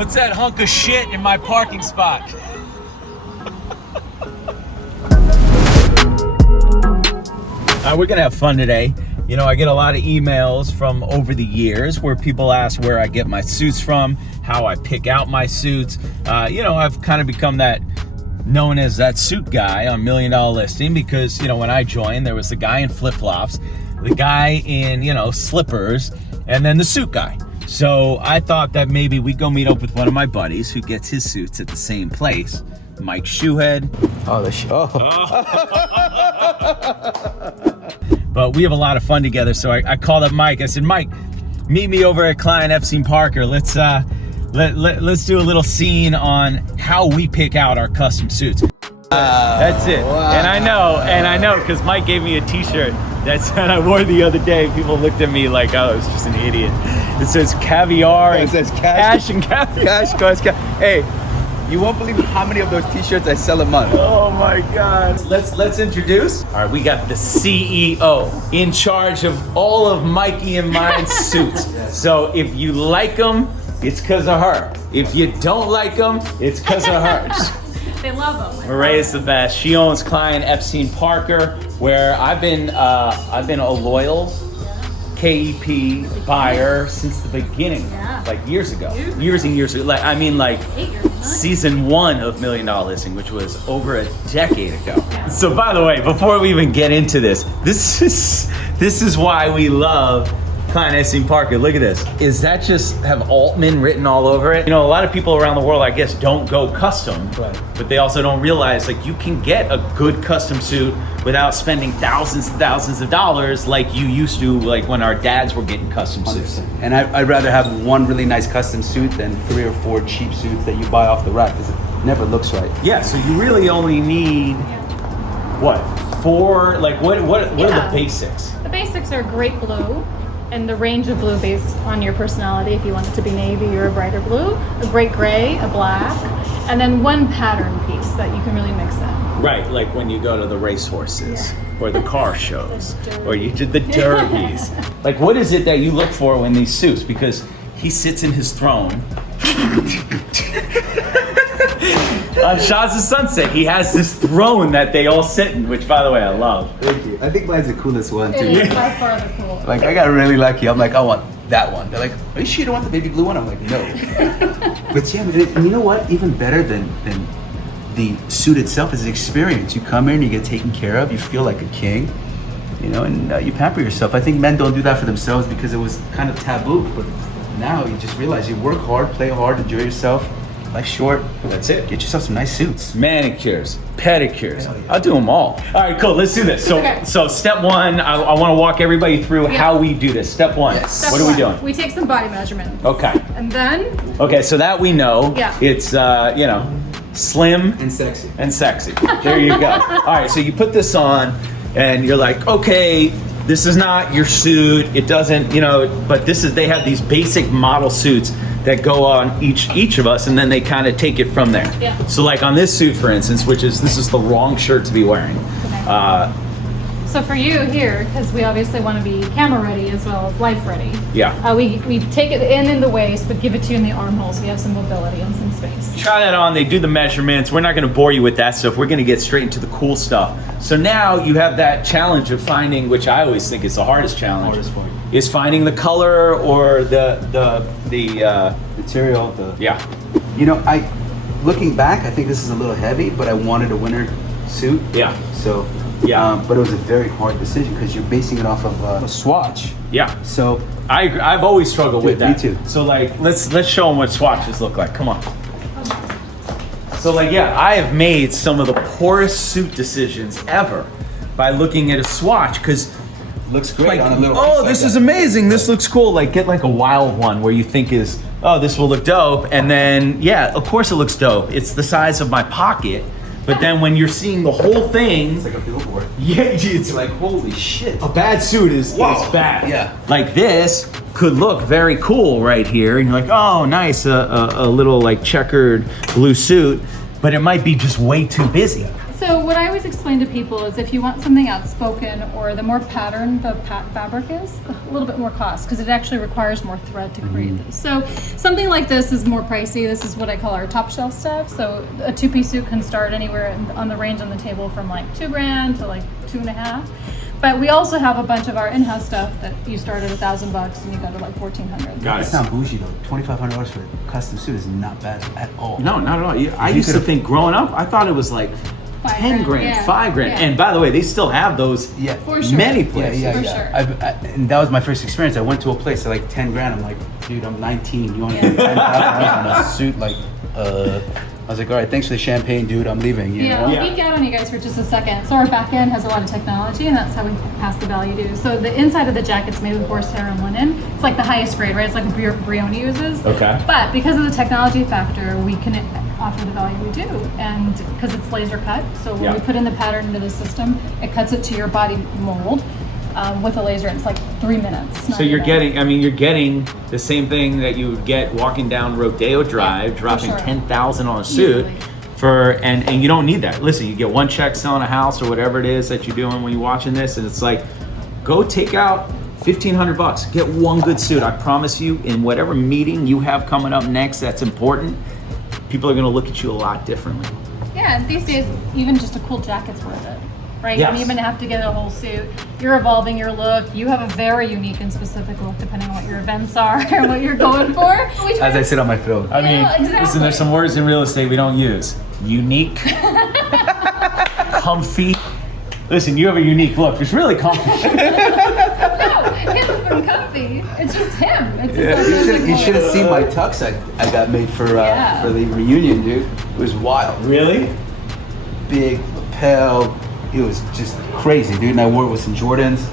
What's that hunk of shit in my parking spot? We're gonna have fun today. You know, I get a lot of emails from over the years where people ask where I get my suits from, how I pick out my suits. You know, I've kind of become known as that suit guy on $1 Million Listing because, you know, when I joined, there was the guy in flip-flops, the guy in, you know, slippers, and then the suit guy. So I thought that maybe we'd go meet up with one of my buddies who gets his suits at the same place, Mike Shouhed. Oh, the show. But we have a lot of fun together, so I called up Mike. I said, Mike, meet me over at Klein Epstein Parker. Let's do a little scene on how we pick out our custom suits. That's it. Wow. And I know, because Mike gave me a T-shirt that said I wore the other day. People looked at me like I was just an idiot. It says caviar. It says cash and caviar. Cash. Hey, you won't believe how many of those T-shirts I sell a month. Oh my God. Let's introduce. All right, we got the CEO in charge of all of Mikey and mine's suits. Yes. So if you like them, it's because of her. If you don't like them, it's because of her. They love them. Maria's the best. She owns Klein Epstein Parker, where I've been a loyal KEP buyer since the beginning, like years ago, years and years ago. Like I mean, like season 1 of $1 Million Listing, which was over a decade ago. So by the way, before we even get into this is why we love Klein Epstein Parker. Look at this. Is that just have Altman written all over it? You know, a lot of people around the world, I guess, don't go custom, right, but they also don't realize like you can get a good custom suit without spending thousands and thousands of dollars like you used to, like when our dads were getting custom suits. 100%. And I'd rather have one really nice custom suit than 3 or 4 cheap suits that you buy off the rack because it never looks right. Yeah, so you really only need, what, 4, like what are the basics? The basics are great blue, and the range of blue based on your personality. If you want it to be navy or a brighter blue, a great gray, a black, and then one pattern piece that you can really mix in. Right, like when you go to the racehorses or the car shows or you did the derbies. Like what is it that you look for in these suits? Because he sits in his throne. On Shots of Sunset, he has this throne that they all sit in, which by the way, I love. Thank you. I think mine's the coolest one too. It is by far the cool. Like I got really lucky. I'm like, I want that one. They're like, are you sure you don't want the baby blue one? I'm like, no. But yeah, and you know what? Even better than the suit itself is the experience. You come in, you get taken care of, you feel like a king, you know, and you pamper yourself. I think men don't do that for themselves because it was kind of taboo. But now you just realize you work hard, play hard, enjoy yourself. Life's short. That's it. Get yourself some nice suits. Manicures, pedicures. Yeah. I'll do them all. All right, cool. Let's do this. So step 1, I want to walk everybody through how we do this. Step 1. Yes. What are we doing? We take some body measurements. Okay. And then. Okay, so that we know. Yeah. It's you know, slim And sexy. and sexy. There you go. All right, so you put this on, and you're like, okay, this is not your suit. It doesn't, you know, but this is. They have these basic model suits that go on each of us, and then they kind of take it from there. Yeah. So like on this suit, for instance, this is the wrong shirt to be wearing. So for you here, because we obviously want to be camera ready as well as life ready. Yeah. We take it in the waist, but give it to you in the armholes so you have some mobility and some space. Try that on. They do the measurements. We're not going to bore you with that stuff. We're going to get straight into the cool stuff. So now you have that challenge of finding, which I always think is the hardest challenge, is finding the color or the material. Yeah. You know, looking back, I think this is a little heavy, but I wanted a winter suit. Yeah. So. Yeah. But it was a very hard decision because you're basing it off of a swatch. Yeah. So I've always struggled with that. Me too. So like let's show them what swatches look like. Come on. So like I have made some of the poorest suit decisions ever by looking at a swatch because looks great like, on a little. Oh, this is amazing. This looks cool. Like get like a wild one where you think is, oh, this will look dope, and then yeah, of course it looks dope. It's the size of my pocket. But then when you're seeing the whole thing, it's like a billboard. Yeah, it's like holy shit. A bad suit is bad. Yeah. Like this could look very cool right here, and you're like, oh, nice, a little like checkered blue suit, but it might be just way too busy. So what I would always explain to people is if you want something outspoken or the more patterned the fabric is, a little bit more cost because it actually requires more thread to create this. So something like this is more pricey. This is what I call our top shelf stuff. So a 2-piece suit can start anywhere on the range on the table from like $2,000 to like 2.5. But we also have a bunch of our in-house stuff that you start at $1,000 and you go to like $1,400. Got it. It's not bougie though. $2,500 for a custom suit is not bad at all. No, not at all. I used to think growing up, I thought it was like 10 grand, yeah. 5 grand. Yeah. And by the way, they still have those For sure. many Yeah, places. yeah, For yeah. sure. And that was my first experience. I went to a place at like 10 grand. I'm like, dude, I'm 19. You want to pay $10,000 on a suit? Like, I was like, all right, thanks for the champagne, dude. I'm leaving. You know? I'll geek out on you guys for just a second. So our back end has a lot of technology, and that's how we pass the value due. So the inside of the jacket's made with horsehair and linen. It's like the highest grade, right? It's like Brioni uses. Okay. But because of the technology factor, we can offer the value we do, and because it's laser cut. So when we put in the pattern into the system, it cuts it to your body mold. With a laser, and it's like 3 minutes. So you're getting the same thing that you would get walking down Rodeo Drive, dropping sure. $10,000 on a suit. Easily. And you don't need that. Listen, you get one check selling a house or whatever it is that you're doing when you're watching this, and it's like, go take out $1,500, get one good suit. I promise you, in whatever meeting you have coming up next that's important, people are gonna look at you a lot differently. Yeah, and these days, even just a cool jacket's worth it. Right? Yes. You don't even have to get a whole suit. You're evolving your look. You have a very unique and specific look depending on what your events are and what you're going for. As I sit on my throne. I mean, exactly. listen, there's some words in real estate we don't use. Unique, comfy. Listen, you have a unique look. It's really comfy. No, him from comfy. It's just him. It's just You should have seen my tux I got made for the reunion, dude. It was wild. Really? Big lapel. It was just crazy, dude. And I wore it with some Jordans.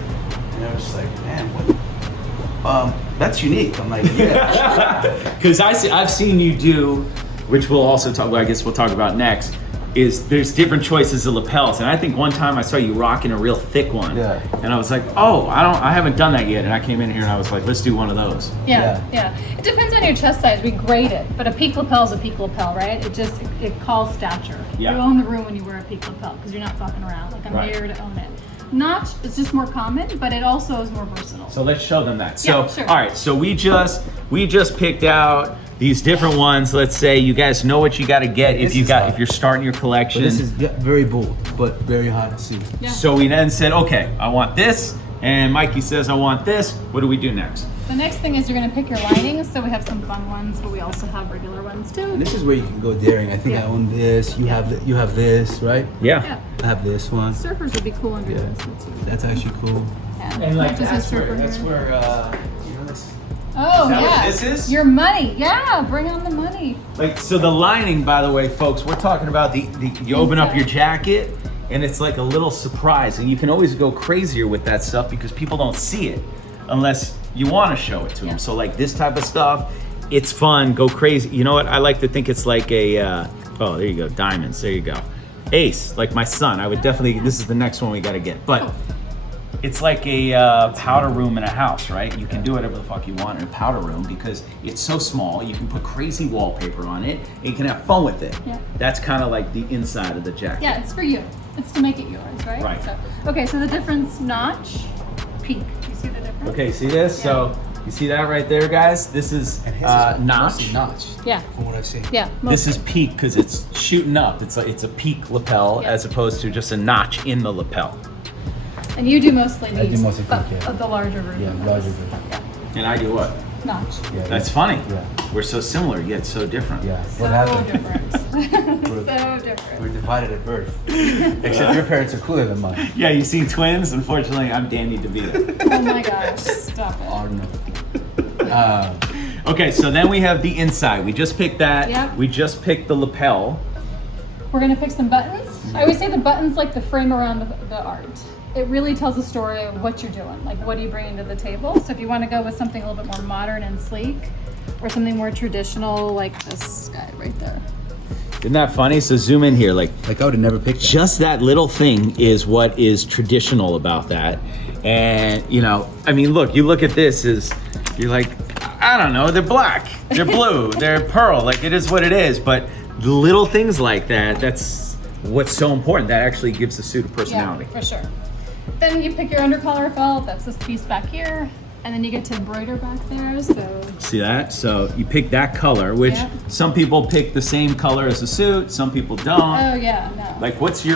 And I was just like, man, what? That's unique. I'm like, yeah. Because I've seen you do, which we'll also talk about, I guess we'll talk about next, is there's different choices of lapels. And I think one time I saw you rocking a real thick one. Yeah. And I was like, oh, I haven't done that yet. And I came in here and I was like, let's do one of those. Yeah. It depends on your chest size. We grade it, but a peak lapel is a peak lapel, right? It calls stature. Yeah. You own the room when you wear a peak lapel because you're not fucking around. Like I'm here to own it. Notch is just more common, but it also is more versatile. So let's show them that. So, Yeah, sure. all right. So we just picked out these different ones. Let's say you guys know what you got to get if you're starting your collection. This is very bold, but very hot suit. Yeah. So we then said, okay, I want this, and Mikey says I want this. What do we do next? The next thing is you're going to pick your linings. So we have some fun ones, but we also have regular ones too. And this is where you can go daring. I think I own this. You have this, right? Yeah. I have this one. Surfers would be cool under Yeah. this. That's actually cool. Yeah. And like Not just a that's surfer where here. you know this. Oh, Is that yeah. what this is? Your money. Yeah, bring on the money. Like, so the lining, by the way, folks, we're talking about you open up your jacket and it's like a little surprise, and you can always go crazier with that stuff because people don't see it unless you want to show it to them. So like this type of stuff, it's fun, go crazy. You know what? I like to think it's like a, oh, there you go, diamonds, there you go. Ace, like my son, I would definitely, this is the next one we got to get. But it's like a powder room in a house, right? You can do whatever the fuck you want in a powder room because it's so small. You can put crazy wallpaper on it and you can have fun with it. Yeah. That's kind of like the inside of the jacket. Yeah, it's for you. It's to make it yours, right? Right. So, okay, so the difference, notch, peak. You see the difference? Okay, see this? Yeah. So you see that right there, guys? This is notch. Notch. Yeah. From what I've seen. Yeah. This is peak because it's shooting up. It's a peak lapel as opposed to just a notch in the lapel. And you do mostly these. I do mostly but peak, yeah. of the larger version. Yeah, larger version. Yeah. And I do what? Notch. Yeah, That's funny. Yeah. We're so similar yet so different. Yeah. So What happened? different. So different. We're divided at birth. Except your parents are cooler than mine. Yeah, you see twins? Unfortunately, I'm Danny DeVito. Oh my gosh, stop it. Oh, no. Okay, so then we have the inside. We just picked that. Yeah. We just picked the lapel. We're gonna pick some buttons. I always say the buttons like the frame around the art. It really tells a story of what you're doing. Like, what are you bringing to the table? So if you want to go with something a little bit more modern and sleek, or something more traditional, like this guy right there. Isn't that funny? So zoom in here. Like I would have never picked that. just that little thing is what is traditional about that. And, you know, I mean, look, you look at this you're like, I don't know, they're black, they're blue, they're pearl. Like, it is what it is. But the little things like that, what's so important. That actually gives the suit a personality. Yeah, for sure. Then you pick your undercollar felt. That's this piece back here. And then you get to embroider back there, so. See that? So you pick that color, which Yep. some people pick the same color as the suit, some people don't. Oh yeah, no. Like what do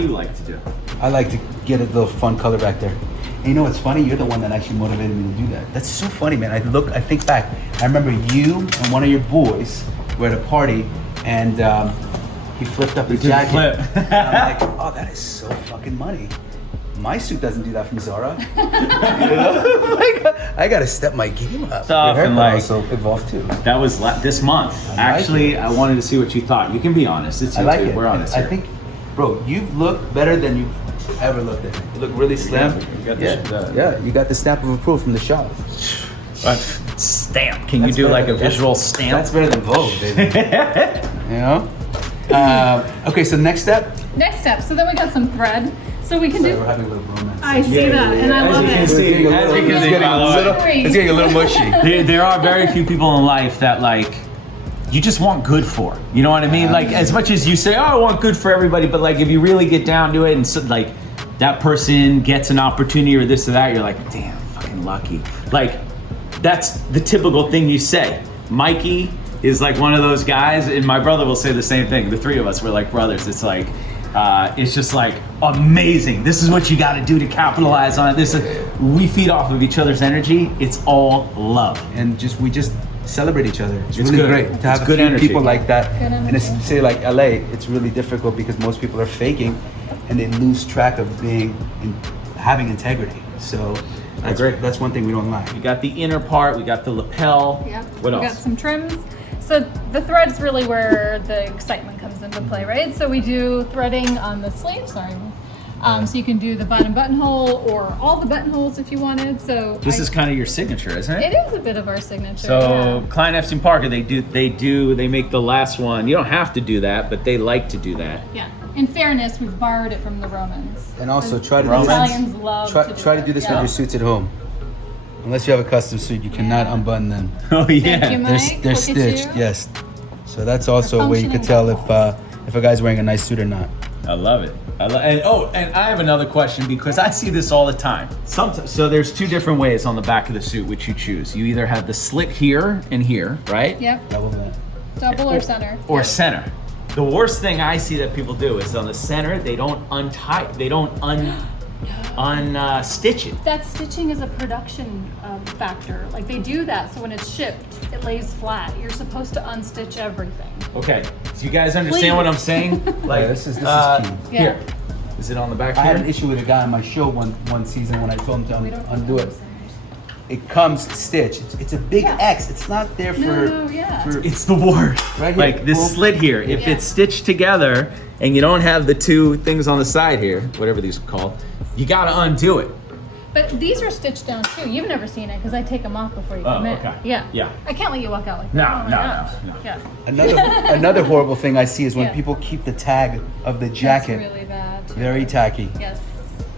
you like to do? I like to get a little fun color back there. And you know what's funny? You're the one that actually motivated me to do that. That's so funny, man. I think back. I remember you and one of your boys were at a party, and he flipped up his did jacket. flip. And I'm like, oh, that is so fucking money. My suit doesn't do that from Zara. You know? Like, I gotta step my game up. Stuff Your and haircut like- also evolved too. That was this month. I like Actually, it. I wanted to see what you thought. You can be honest. It's I you like too. it. We're honest I here. think, bro, you've looked better than you've ever looked at me. You look really slim. You got Yeah, you got the stamp of approval from the shop. Stamp. Can you That's do better like a than- visual That's stamp? better than Vogue, baby. You know? Okay, so next step. Next step. So then we got some thread. So we can Sorry, do. we're having a little romance. I see that, and I As love you can it. see, It's as you can see, getting a little, Agree. it's getting a little mushy. There are very few people in life that like you just want good for. You know what I mean? Like as much as you say, "Oh, I want good for everybody," but like if you really get down to it, and so, like that person gets an opportunity or this or that, you're like, "Damn, fucking lucky." Like that's the typical thing you say. Mikey is like one of those guys, and my brother will say the same thing. The three of us, we're like brothers. It's like. It's just like amazing. This is what you got to do to capitalize on it. We feed off of each other's energy. It's all love. And we just celebrate each other. It's It's really good. great to have It's a good few energy. people like that. Good And energy. it's, say like LA, it's really difficult because most people are faking and they lose track of having integrity. So that's, agree. that's one thing we don't like. We got the inner part. We got the lapel. Yep. What we else? got some trims. So the thread's really where the excitement comes into play, right? So we do threading on the sleeve, sorry. So you can do the bottom buttonhole or all the buttonholes if you wanted. So This is kind of your signature, isn't it? it is a bit of our signature. So Klein Epstein Parker, they make the last one. You don't have to do that, but they like to do that. yeah. In fairness, we've borrowed it from the Romans. And also try to The do Italians love try to do this with your suits at home. Unless you have a custom suit, you cannot unbutton them. Oh yeah. Thank you, Mike. They're Look at stitched, you. yes. So that's also a way you could tell if a guy's wearing a nice suit or not. I love it. And I have another question because I see this all the time. So there's two different ways on the back of the suit which you choose. You either have the slit here and here, right? Yep. Double that. Double or center. Or center. The worst thing I see that people do is on the center, they don't unstitch it. That stitching is a production factor. Like they do that, so when it's shipped, it lays flat. You're supposed to unstitch everything. Okay, so you guys understand what I'm saying? Like Yeah, this is key. Yeah. Here, is it on the back I had an here? issue with a guy on my show one season when I told him We to don't undo it. It comes stitched. It's a big Yeah. X. It's not there for. No, yeah. for It's the word. Right here. Like this Well- slit here, if Yeah. it's stitched together and you don't have the two things on the side here, whatever these are called, you gotta undo it. But these are stitched down too. You've never seen it because I take them off before you come in. okay. Yeah. Yeah. I can't let you walk out like No, that. Oh my no, gosh. no. Yeah. Another horrible thing I see is when Yeah. people keep the tag of the jacket. That's really bad. too. Very tacky. Yes.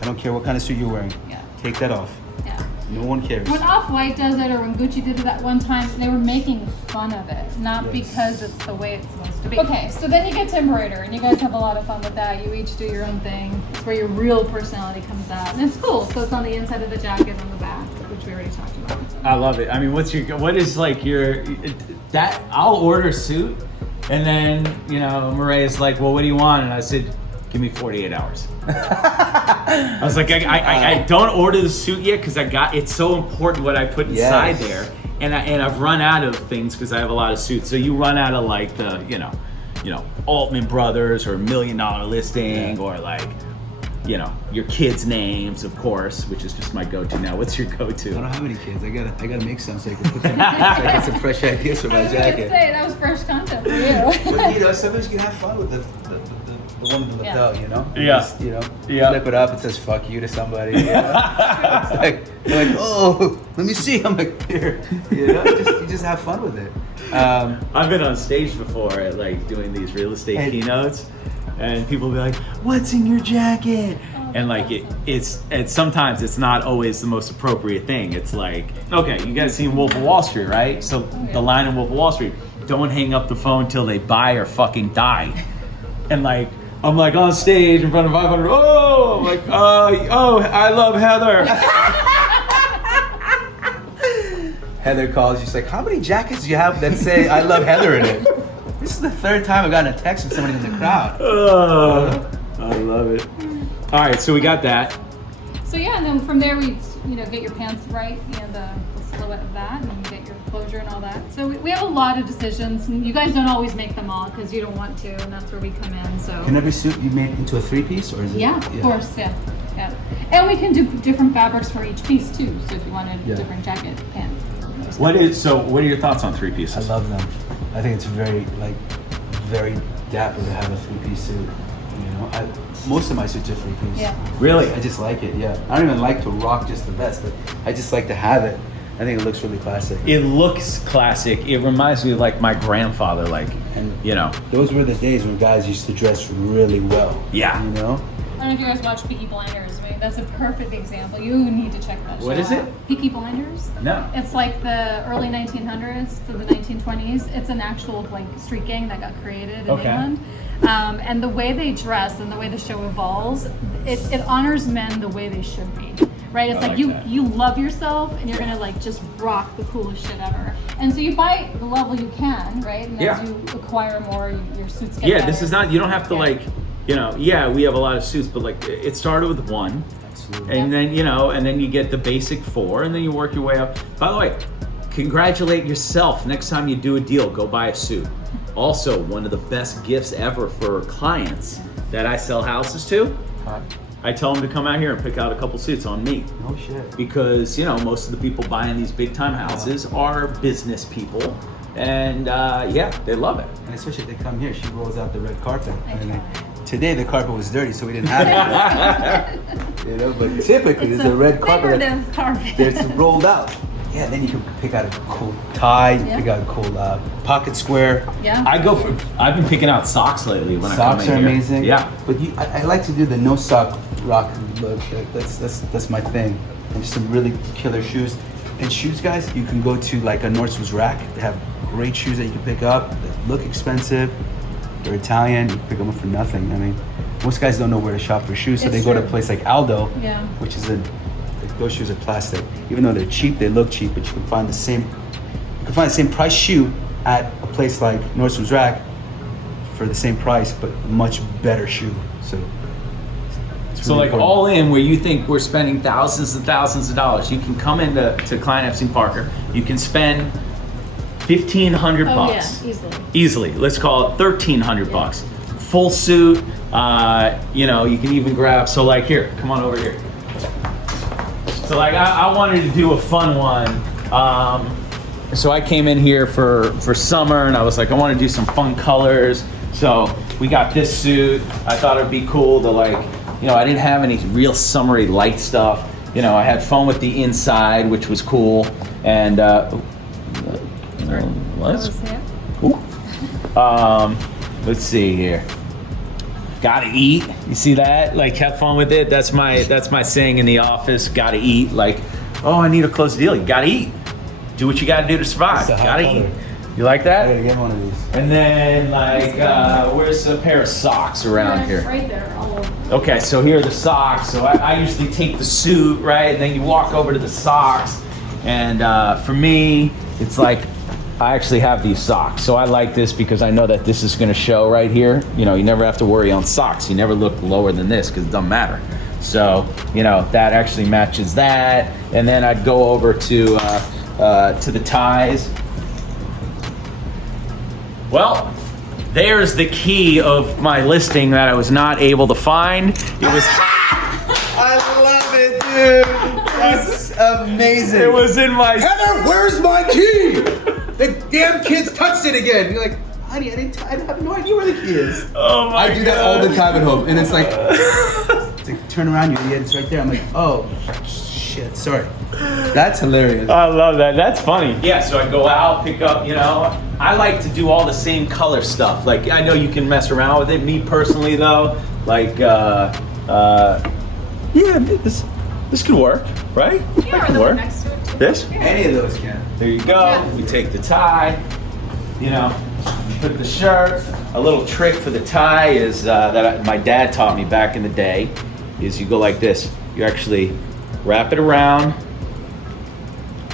I don't care what kind of suit you're wearing. Yeah. Take that off. Yeah. No one cares. When Off-White does it or when Gucci did it that one time, they were making fun of it, not Yes. because it's the way it's supposed to be. Okay, so then you get to embroider, and you guys have a lot of fun with that. You each do your own thing. It's where your real personality comes out, and it's cool. So it's on the inside of the jacket and on the back, which we already talked about. So. I love it. I mean, what is like that? I'll order a suit, and then Murray is like, well, what do you want? And I said, give me 48 hours. I was like, I don't order the suit yet because it's so important what I put inside Yes. there, and I've run out of things because I have a lot of suits. So you run out of like the Altman Brothers or $1 Million Listing or like your kids' names, of course, which is just my go-to now. What's your go-to? I don't have any kids. I gotta make some so I can put them. So I get some fresh ideas for I my was gonna jacket. say that was fresh content for you. But sometimes you can have fun with the one with the Yeah. lapel, Yeah. Just, Yeah. flip it up. It says "fuck you" to somebody. It's like they're like, oh, let me see. I'm like, here, you just have fun with it. I've been on stage before at like doing these real estate And- keynotes, and people be like, "What's in your jacket?" And like it's sometimes it's not always the most appropriate thing. It's like, okay, you guys seen Wolf of Wall Street, right? So yeah. the line in Wolf of Wall Street: don't hang up the phone till they buy or fucking die. And like I'm like on stage in front of 500. Oh, I'm like, oh, I love Heather. Heather calls. She's like, "How many jackets do you have that say I love Heather in it?" This is the third time I've gotten a text from somebody in the crowd. I love it. All right, so we got that. So yeah, and then from there we, get your pants right, the silhouette of that, and you get your closure and all that. So we have a lot of decisions, and you guys don't always make them all because you don't want to, and that's where we come in. So Can every suit be made into a 3-piece, or is it? yeah, of course, yeah. And we can do different fabrics for each piece too. So if you wanted a different jacket, pant. What are your thoughts on 3 I pieces? love them. I think it's very dapper to have a 3-piece suit. Most of my suits are 3-piece. Yeah. Really? I just like it. Yeah. I don't even like to rock just the vest, but I just like to have it. I think it looks really classic. It looks classic. It reminds me of like my grandfather, Those were the days when guys used to dress really well. Yeah. I don't know if you guys watch Peaky Blinders. I mean, that's a perfect example. You need to check that show What is out. it? Peaky Blinders? No. It's like the early 1900s to the 1920s. It's an actual street gang that got created in England. And the way they dress and the way the show evolves, it honors men the way they should be. Right? It's like you love yourself and you're gonna just rock the coolest shit ever. And so you buy the level you can, right? And as you acquire more, your suits get better. This is not, you don't have to we have a lot of suits, but it started with 1. Absolutely. And then, and then you get the basic 4, and then you work your way up. By the way, congratulate yourself. Next time you do a deal, go buy a suit. Also, one of the best gifts ever for clients that I sell houses to, I tell them to come out here and pick out a couple suits on me. No shit. Because, most of the people buying these big time houses are business people. And they love it. And especially if they come here, she rolls out the red carpet. I Today the carpet was dirty, so we didn't have it. But typically there's a red carpet. Figurative carpet. It's rolled out. Yeah, then you can pick out a cool tie, pick out a cool pocket square. Yeah. I've been picking out socks lately when I come in Socks are here. amazing. Yeah. But I like to do the no sock rock look. That's my thing. And just some really killer shoes. And shoes, guys, you can go to like a Nordstrom's rack. They have great shoes that you can pick up that look expensive. They're Italian. You can pick them up for nothing. I mean, most guys don't know where to shop for shoes, so It's they go to true. a place like Aldo, Yeah. which is those shoes are plastic. Even though they're cheap, they look cheap, but you can find the same price shoe at a place like Nordstrom's Rack for the same price, but much better shoe. So it's really important. all in, where you think we're spending thousands and thousands of dollars, you can come into Klein Epstein Parker. You can spend $1,500 bucks. Yeah, easily. Easily. Let's call it $1,300 bucks. Full suit. You can even grab. So here, come on over here. So I wanted to do a fun one. So I came in here for summer, and I was like, I want to do some fun colors. So we got this suit. I thought it'd be cool to I didn't have any real summery light stuff. I had fun with the inside, which was cool. And let's see here. Gotta eat. You see that? Have fun with it. That's my saying in the office. Gotta eat. I need to close the deal. You gotta eat. Do what you gotta do to survive. It's a hot Gotta color. eat. You like I that? gotta get one of these. And then where's a pair of socks around here? Right there, all over. Okay, so here are the socks. So I usually take the suit, right? And then you walk over to the socks. And for me, it's I actually have these socks. So I like this because I know that this is gonna show right here. You never have to worry on socks. You never look lower than this because it doesn't matter. So, that actually matches that. And then I'd go over to the ties. Well, there's the key of my listing that I was not able to find. It was I love it, dude. That's amazing. it was in my Heather, where's my key? The damn kids touched it again. You're like, honey, I have no idea where the key is. Oh my I do that all the time at home, and it's like turn around, it's right there. I'm like, oh shit, sorry. That's hilarious. I love that. That's funny. Yeah, so I go out, pick up, I like to do all the same color stuff. I know you can mess around with it. Me personally, though, this could work, right? Yeah, That or could the one work. next to it too. This? Any of those can. There you go. We take the tie. You put the shirt. A little trick for the tie is my dad taught me back in the day. Is you go like this. You actually wrap it around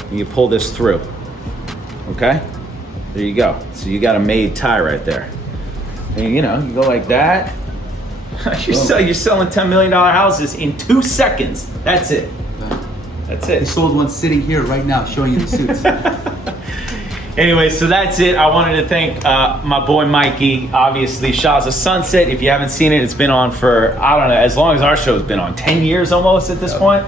and you pull this through. Okay? There you go. So you got a made tie right there. And you know, you go like that. You're selling $10 million houses in 2 seconds. That's it. That's He it. sold one sitting here right now, showing you the suits. Anyway, so that's it. I wanted to thank my boy Mikey. Obviously, Shah's of Sunset. If you haven't seen it, it's been on for, I don't know, as long as our show's been on, 10 years almost at this point.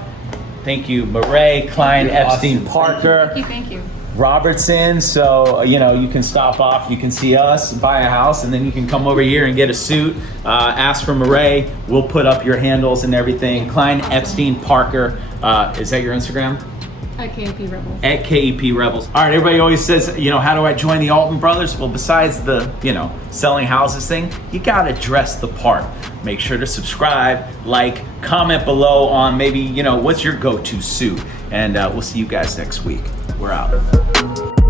Thank you, Murray, Klein, You're Epstein, awesome. Parker. Thank you. Robertson, so you know you can stop off, you can see us, buy a house, and then you can come over here and get a suit. Ask for Murray. We'll put up your handles and everything. Klein, Epstein, Parker. Is that your Instagram? At KEP Rebels. At KEP Rebels. All right, everybody always says, you know, how do I join the Altman brothers? Well, besides the, you know, selling houses thing, you gotta dress the part. Make sure to subscribe, like, comment below on maybe, you know, what's your go-to suit. And we'll see you guys next week. We're out.